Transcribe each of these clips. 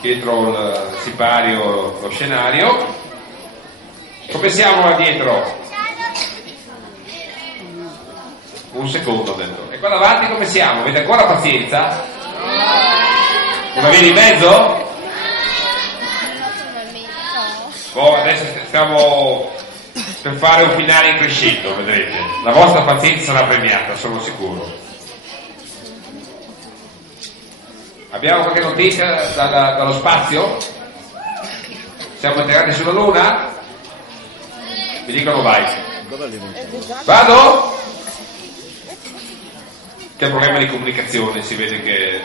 dietro il sipario, lo scenario. Come siamo là dietro? Un secondo ho detto. E qua davanti come siamo? Avete ancora pazienza? Come vieni in mezzo? Oh, adesso stiamo per fare un finale in crescendo, vedrete. La vostra pazienza sarà premiata, sono sicuro. Abbiamo qualche notizia dallo spazio? Siamo atterrati sulla Luna? Mi dicono vai. Vado? C'è un problema di comunicazione, si vede che...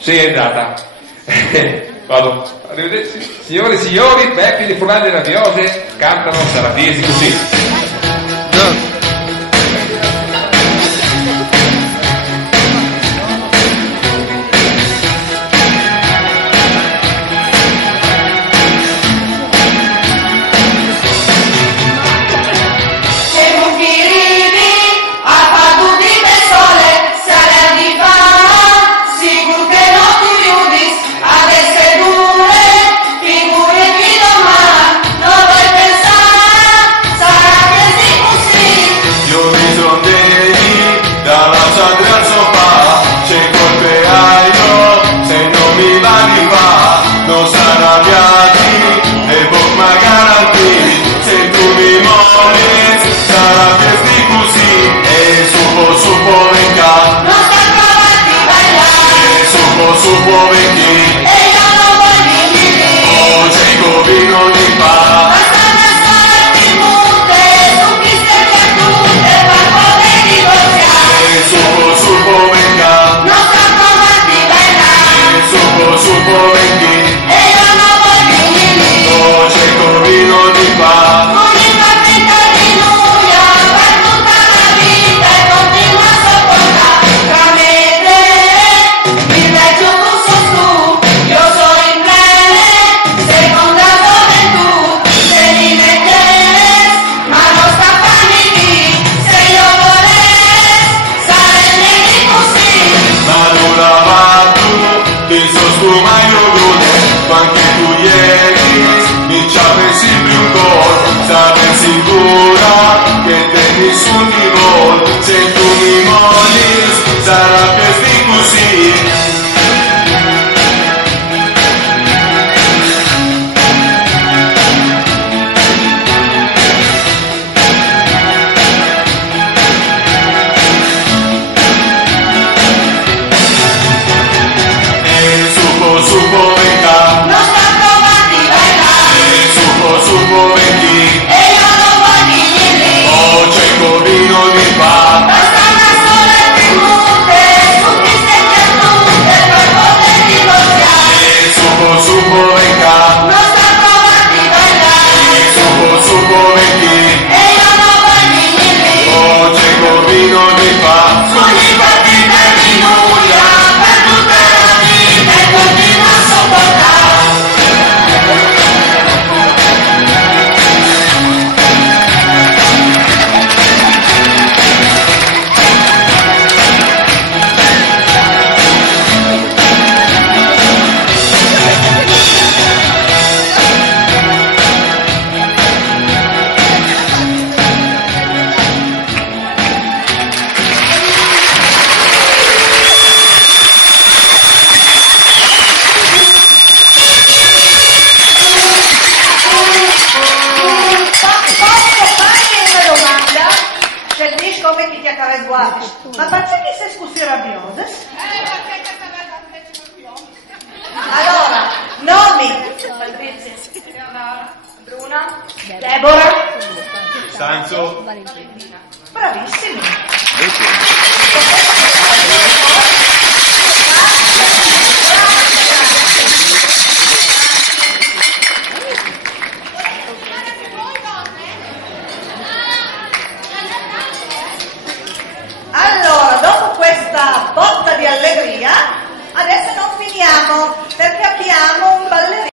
Sì, è andata. Vado. Arrivederci. Signore e signori, Peppi di Fulani e Rabiose cantano Saratiesi così. Ma perché che sei scusi rabbiosa? Allora, nomi: Fabrizio, Leonora, Bruna, Deborah, Sanzo. bravissimi.